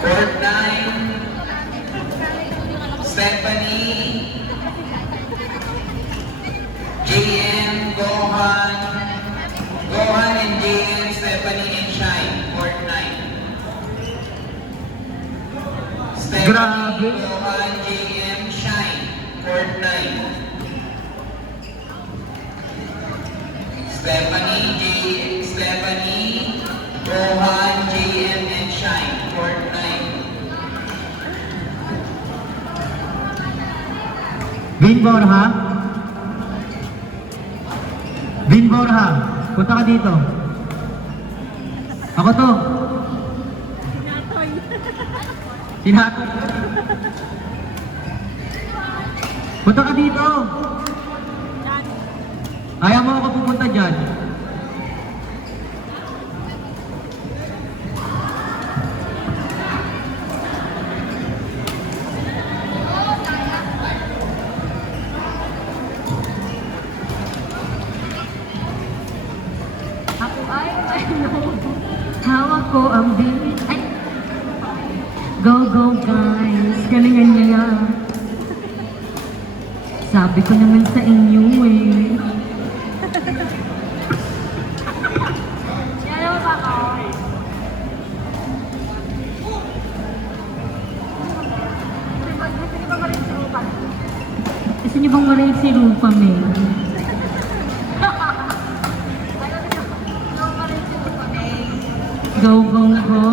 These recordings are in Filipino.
Court 9, Stephanie, JM, Gohan and JM, Stephanie and Shine, Court 9. Stephanie, Gohan, JM, Shine, Court 9. Stephanie, Gohan, JM, and Shine, Court 9. Vin Borja? Vin Borja, punta ka dito. Ako to. Sinatoy. Punta ka dito. Ayaw mo ako pupunta dyan. Hawak ko ang beat. Ay! Go, go, guys. Galingan niya yan. Sabi ko naman sa inyo eh. Yan naman ba ako? Gusto niyo bang marinig si Rupa, May? Go, go, go.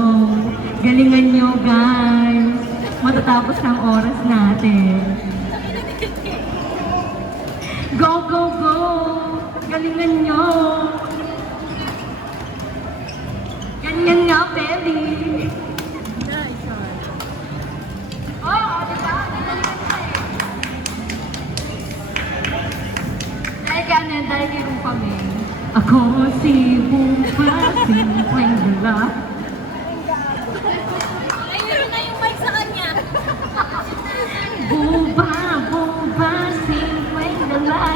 Galingan nyo, guys. Matatapos ng oras natin. Go, go, go. Galingan nyo. Ganyan nga, baby. Oh, diba? Dahil kay Rupa, May. Ako si Bupa, simpleng dala. Ayun na yung mic sa kanya. Bupa, Bupa, simpleng dala.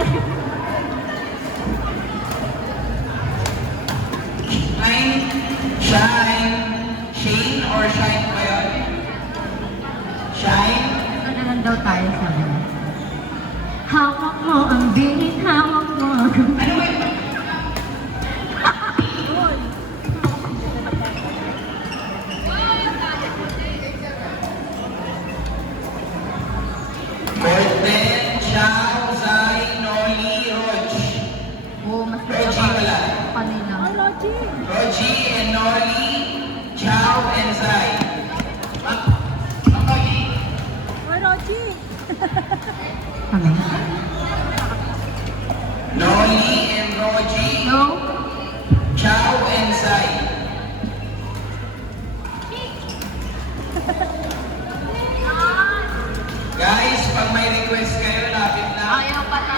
Shine or Shine ba yun? Shine? Ano lang daw tayo sabi niya. Hawak mo ang beat, hawak mo ang beat. Golden, Chow, Zai, Noli, Roj. Oo, mas Roji pala. kanina. Roji and Noli, Chow and Zai. Kami. Noli and Roji, No? Chow and Zai. Guys, pag may request kayo, lapit na. Ayaw pala.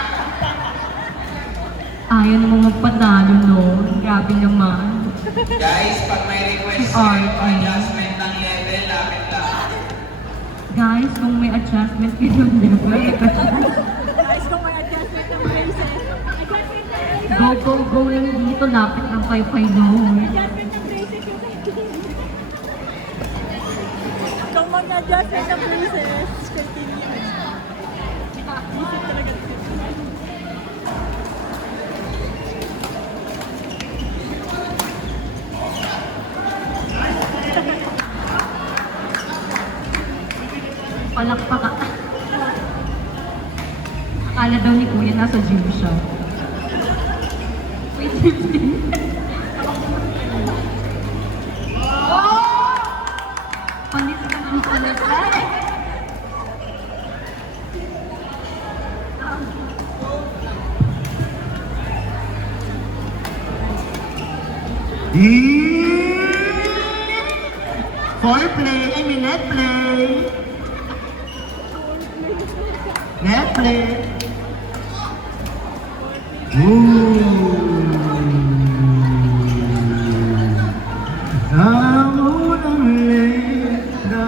Ayaw naman magpatalo, no? Grabe naman. Guys, pag may request Si kayo, RT. adjustment ng level, lapit na. Guys, kung may adjustment kayo ng level, Guys, kung may adjustment ng braces. Adjustment ng braces. go, go, go lang dito. Lapit ng pay-pay doon. Adjustment ng braces yung kung mag-adjustment ng braces, kay Kini yun. Isip talaga. Palakpak ka. Akala daw ni Kuya nasa gym siya. Wait, 15. Panis ka ng panis. Foreplay, I mean net play. Net play. Sa unang letra.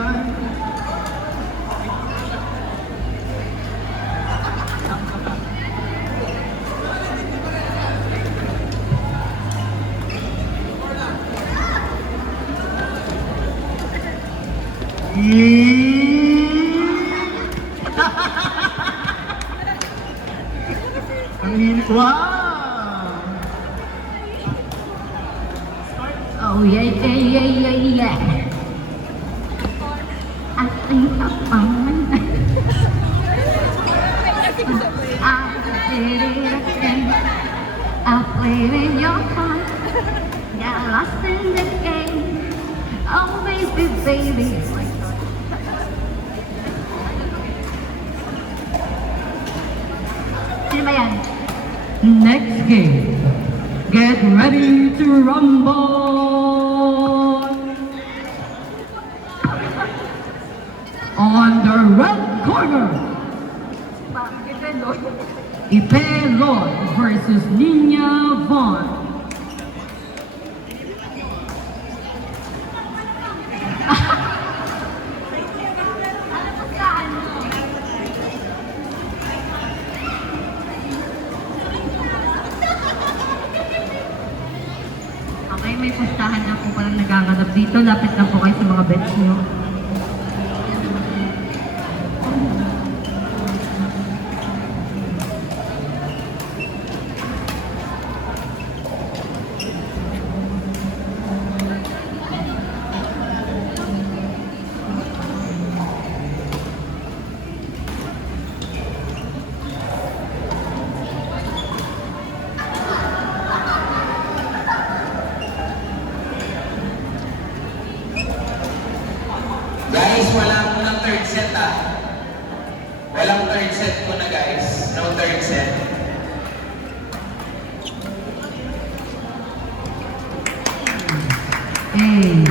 Ang hilig. Wow! Oh yeah, yeah, yeah, yeah, yeah. I think I'm fine. I did it again. I played in your heart. Got lost in the game. Oh baby, baby. Sino ba yan? Next game. Get ready to rumble. On the red corner, Bakit ganun? Ipelon versus Nina Vaughn. Okay, may pustahan na po palang nagaganap dito. Lapit na po kayo sa mga bench nyo. Guys, wala po ng third set ah. Walang third set po na guys. No third set. Hey.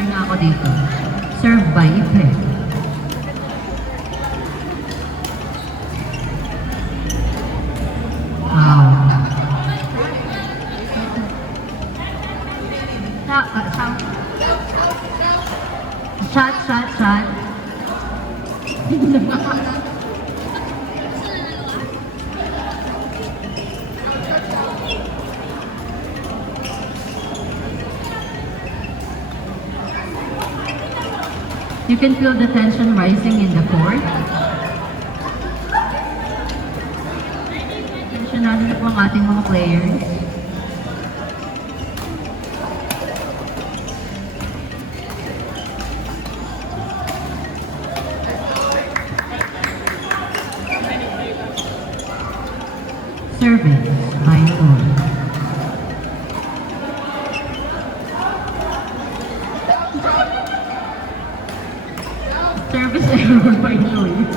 Ano ako dito? Serve by Ipe. Wow. Shot. You can feel the tension rising in the court. Tensionado na po ang ating mga players. Service by Lord. Service error by Lord.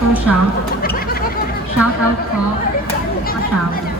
to shout. Shout out po. Pa-shout.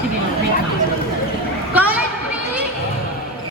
Sige, wait lang.